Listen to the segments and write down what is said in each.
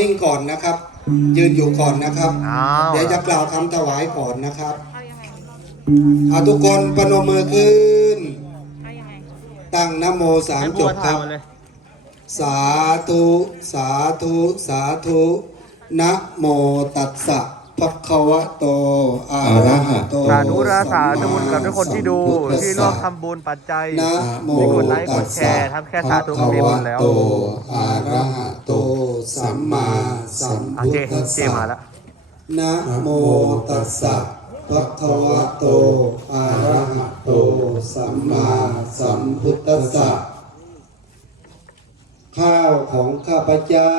นิ่งก่อนนะครับ ยืนอยู่ก่อนนะครับอ้าวเดี๋ยวจะกล่าวคำถวายก่อนนะครับเอาทุกคนปนมมือขึ้น ตั้งนะโมสามให้จบัวบคทารัยบมาเลยสาธุ สาธุ สาธุ นะโมตัสสะ ภะคะวะโตอะระหะโตสาธุราสาธุบุญกับทุกคนที่ดูสัมมาที่สัร่วมมพุทธัสสะทำบุญปัจจัยนะโมที่กดไลค์กตัดสแชสะร์ทำแค่สาธุก็มีบุญแล้วภะคะวะโตอะระหะโตสัมมาสัมอะพุทเจธัสเจสะมาแล้วนะโมตัสสะภะคะวะโตอะระหะโตสัมมาสัมพุทธัสสะข้าวของข้าพเจ้า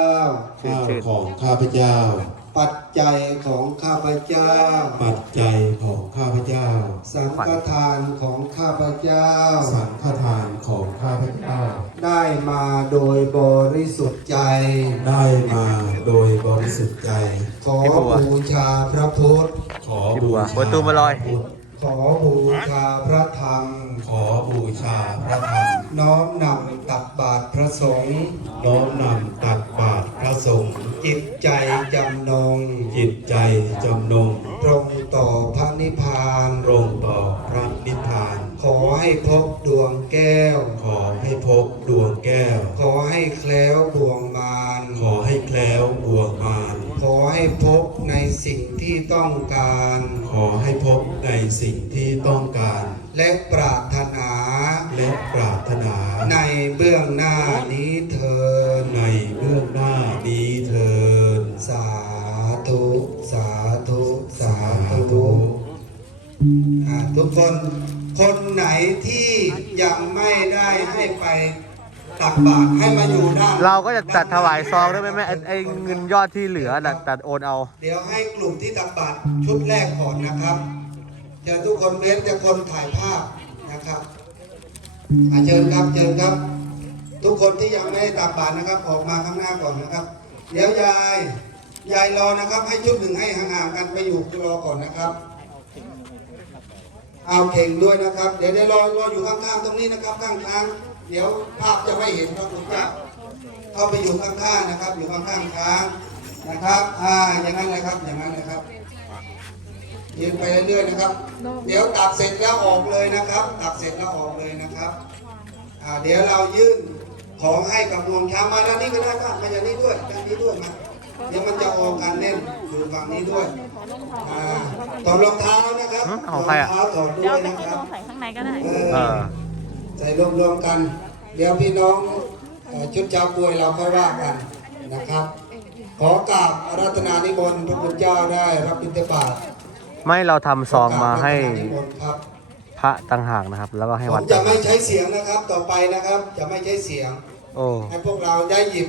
ชื่นข้าวชื่นของข้าพเจ้า ปัจจัยของข้าพเจ้า ปัจจัยของข้าพเจ้า สังฆทานของข้าพเจ้า สังฆทานของข้าพเจ้า ได้มาโดยบริสุทธิ์ใจ ได้มาโดยบริสุทธิ์ใจ ขอบูชาพระพุทธ ขอพี่บูบัวชาเปิดตู้มาลอยพุทธ ขอบูชาพระธรรม ขอบูชาพระธรรม น้อมนำตักบาตรพระสงฆ์น้อมนำตักบาตรพระสงฆ์จิตใจจำนง จิตใจจำนง ตรงต่อพระนิพพานตรงต่อพระนิพพาน ขอให้พบดวงแก้ว ขอให้พบดวงแก้ว ขอให้แคล้วบ่วงมาร ขอให้แคล้วบ่วงมาร ขอให้พบในสิ่งที่ต้องการขอให้พบใน สิ่งที่ต้องการ และปรารถนา และปรารถนา ในเบื้องหน้านี้เทินในเบื้องหน้านี้เทินสาธุ สาธุ สาสาธุธุอ่าทุกคนคนไหนที่ยังไม่ได้ให้ไปตักบาตรให้มาอยู่ด้าน เราก็จะจัดถวายซองด้วยไหมแม่ไอ้ไอ้เงินยอดที่เหลือน่ะตัดโอนเอา เดี๋ยวให้กลุ่มที่ตักบาตรชุดแรกก่อนนะครับ เดี๋ยวทุกคนเว้นแต่คนถ่ายภาพนะครับอาเชิญครับเชิญครับ ทุกคนที่ยังไม่ได้ตักบาตรนะครับ ออกมาข้างหน้าก่อนนะครับ เดี๋ยวยายยายรอนะครับ ให้ชุดหนึ่งให้ห่างๆกันไปอยู่รอก่อนนะครับ เอาเข่งด้วยนะครับ เดี๋ยวเดี๋ยวรอรออยู่ข้างๆตรงนี้นะครับ ข้างๆเดี๋ยวภาพจะไม่เห็นครับคุณครับเข้าไปอยู่ข้างๆนะครับ อยู่ข้างๆค้างนะครับ อ่าอย่างนั้นเลยครับอย่างนั้นเลยครับ ยืนไปเรื่อยๆนะครับ เดี๋ยวตักเสร็จแล้วออกเลยนะครับ ตักเสร็จแล้วออกเลยนะครับอ่าเดี๋ยวเรายื่นของให้กับงวงช้างมาด้านนี้ก็ได้ครับมาอย่างนี้ด้วยด้านนี้ด้วยมาเดี๋ยวมันจะออกกันแน่นอยู่ฝั่งนี้ด้วยอ่าถอดรองเท้านะครับหือถเอาอดรใครองอะเท้าถอดด้เดี๋ยววยไปนะให้ครัน้บองใส่ข้างในก็ได้เอเอออใส่รวมๆกัน เดี๋ยวพี่น้องเอ่อชุดชาวป่วยเราค่อยว่ากันนะครับ ขอกราบอารัตนานิมนต์พระคุณเจ้าได้รับบิณฑบาต ไม่เราทำซองมาให้ขอกรบอารัตนานิมนต์ครับพระต่างหากนะครับ แล้วก็ให้ผวัดมจะไม่ใช้เสียงนะครับต่อไปนะครับจะไม่ใช้เสียง โอ้ให้พวกเราได้หยิบ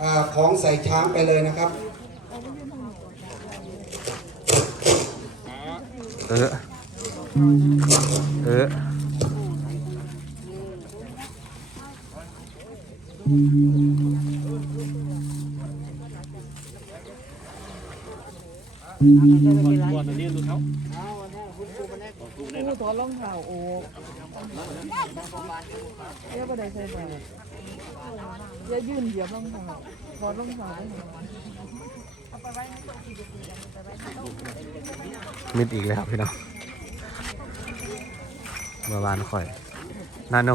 อาของใส่ช้างไปเลยนะครับ เออเออ ผู้ถอดรองเท้าโอ้เดี๋ยวบ่ได้ใส่ไปอย่ายืนเหยียบรองเท้าถอดรองเท้ามิดอีกเลยครับพี่น้องเมื่อวานข่อยนาโน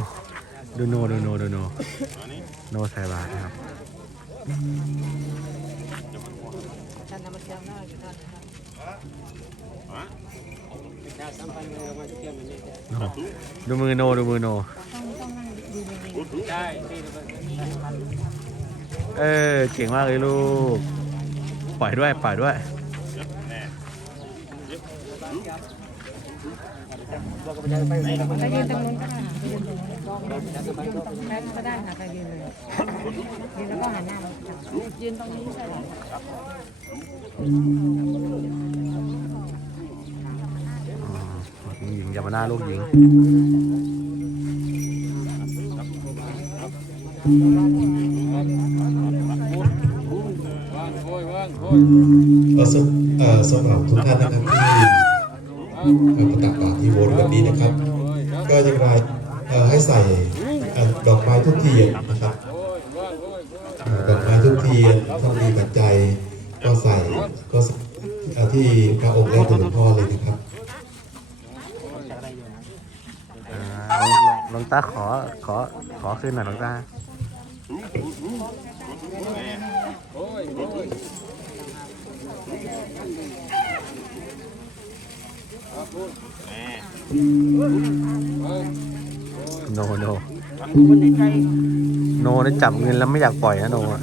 ดูโนดูโนดูโนโนใส่บาทครับ ดูมือโนดูมือโน เออเก่งมากเลยลูก ปล่อยด้วย ปล่อยด้วย ไปยืนตรงนู้นก็ได้ยืนตรงนู้นยืนตรงนั้นก็ได้ค่ะไปยืนเลยยืนแล้วก็หันหน้ามายืนตรงนี้ใช่ไหมหญิงอย่ามาหน้าลูกหญิงก็สำเอ่อสำหรับทุกท่านนะครับที่เอ่อ ประตักบาตรที่โบสถ์วันนี้นะครับ ก็ยังไงเอ่อให้ใส่เอ่อดอกไม้ทุกเทียนนะครับเอ่อดอกไม้ทุกเทียนถ้ามีปัจจัยก็ใส่ก็ใส่เอ่อที่พระองค์ได้เป็นหลวงพ่อเลยนะครับอ่าหลวงหลวงตาขอขอขอขึ้นหน่อยหลวงตา โนโนโนได้จับเงินแล้วไม่อยากปล่อยนะโนอะ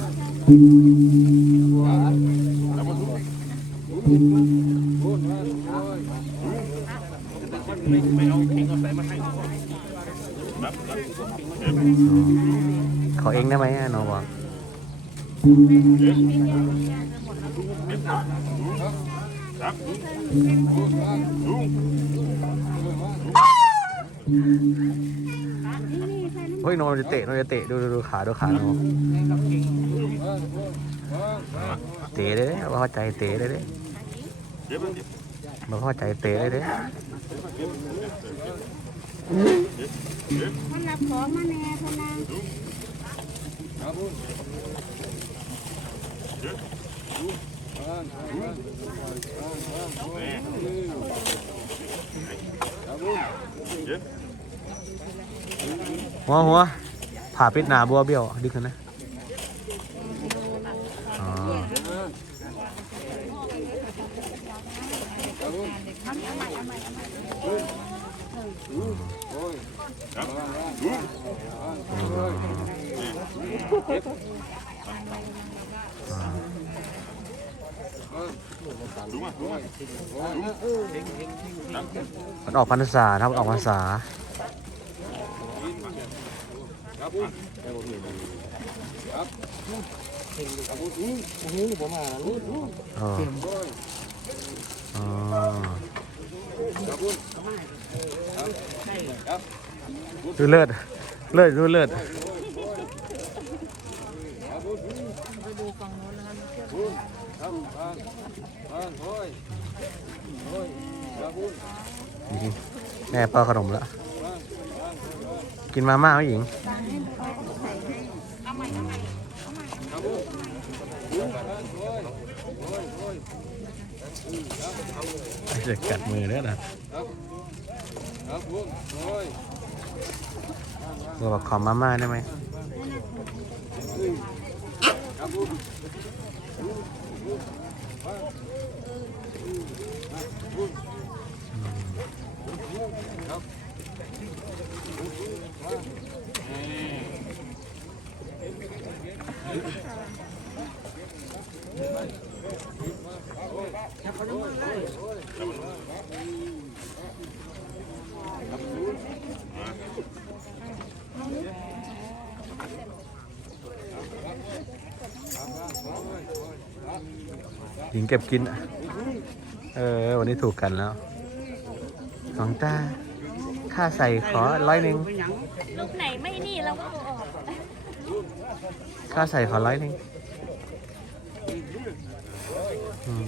ขอเองได้ไหมอะโนบอก เฮ้ยโนจะเตะโนจะเตะดูดูดูขาดูขาโนเตะเลยว่าเข้าใจเตะเลยเด้มาเข้าใจเตะเลยเด้มันรับของมาแน่พนัง หัวหัวผ่าปิดหนาบัวเบี้ยว ดึกขึ้นนะอ๋อ มันออกพรรษาครับมันออกพรรษาอ๋อดูเลิศเลิศดูเลิศครับ แม่ป้อนขนมแล้วกินมาม่าไหมหญิงจะกัดมือเนี่ยนะเราบอกขอมาม่าได้ไหม หญิงเก็บกิน เออ วันนี้ถูกกันแล้วสองตาค่าใส่ขอร้อยหนึ่งลูกไหนไม่นี่เราก็เอาออกค่าใส่ขอร้อยหนึ่งอืม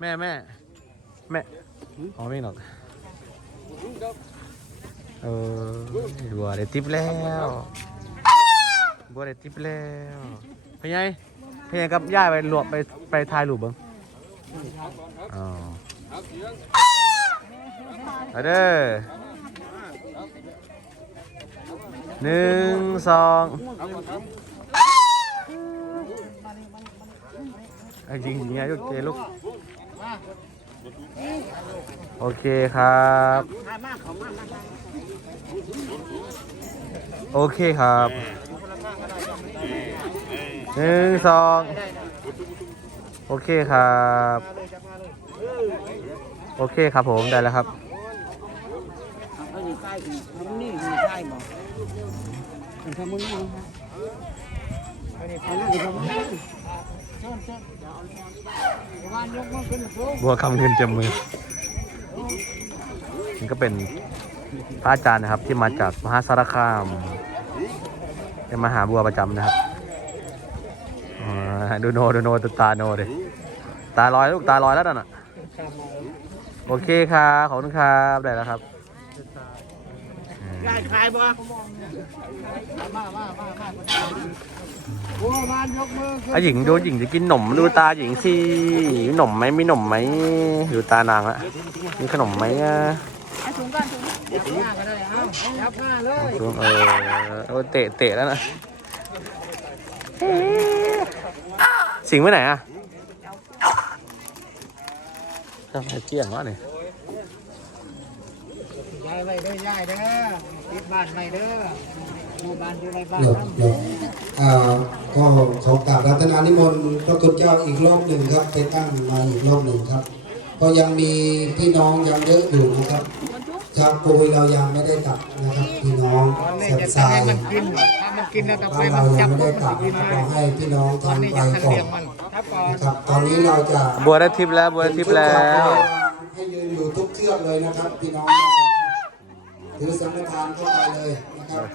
แม่แม่แม่ อ๋อไม่หรอกเออบัวได้ติปแล้วบัวได้ติปแล้วพะไงพะไงกับย่าไปรวบไปไปถ่ายรูปเบ้างอ๋อเด้อหนึ่งสองไอ้จริงจริงไงลูกเจลูก โอเคครับ โอเคครับหนึ่งสองโอเคครับ โอเคครับผมได้แล้วครับนี่อยู่ใกล้บอกเป็นขมุนนี่คะอั บัวคำเงินจำมือนี่ก็เป็นพระอาจารย์นะครับ ที่มาจากมหาสารคามเป็นมาหาบัวประจำนะครับอ่าาดูโนดูโนตาโนดิตาลอยลูกตาลอยแล้วนั่นน่ะโอเคครับขอบคุณครับได้แล้วครับได้ขายบ่มามามามาโอ้มานยกมือขึ้นอะหญิงดูหญิงจะกินหนมดูตาหญิงสิมีหนมไหมมีหนมไหมดูตานางละมีขนมไหมอะจับผ้าก็ได้เอ้าจับผ้าเลยช่วงเออเออเตะเตะแล้วนะสิงไปไหนอะทำไมเจี้ยงวะเนี่ยยายไว้เด้อยายเด้อติดบ้านไว้เด้อหมู่บ้านอยู่ในบ้าน เดี๋ยวน้ำเดี๋ยวอ่าก็ขอกราบรัตนานิมนต์พระคุณเจ้าอีกรอบหนึ่งครับไปตั้งมาอีกรอบหนึ่งครับก็ยังมีพี่น้องยังเยอะอยู่นะครับชาวโปยเรายังไม่ได้กลับนะครับ พี่น้องตอนนี้แสบจะทราทำให้ยมันกินถ้ามันกินแล้วต่อไปบ้านมัเรานยังจับไม่ปุ๊ได้บกมันลับจะกินนะครับเลยขอให้พี่น้องตอนนี้ทำไปจะก่อเลี้ยนงมันถ้าก่อนนะครับตอนนี้เราจะบัวได้ทิปแล้วบัวได้ทิปแล้ว ให้ยืนอยู่ทุกเชือกเลยนะครับ พี่น้องถือสังฆทานเข้าไปเลยนะครับ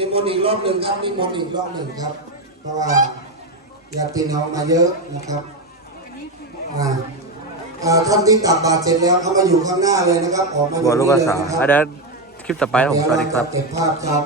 นิมนต์อีกรอบหนึ่งครับนิมนต์อีกรอบหนึ่งครับ เพราะว่าญาติพี่น้องมาเยอะนะครับอ่าอ่าท่านที่ตับบาตรเสร็จแล้วเขามาอยู่ข้างหน้าเลยนะครับออกมาอบัวยู่ลูกนี่กระเลยสานะคอะรับเดี๋ยวคลิปต่อไปผมเดี๋ยวสวัสเราดีคจะรับเก็บภาพชาว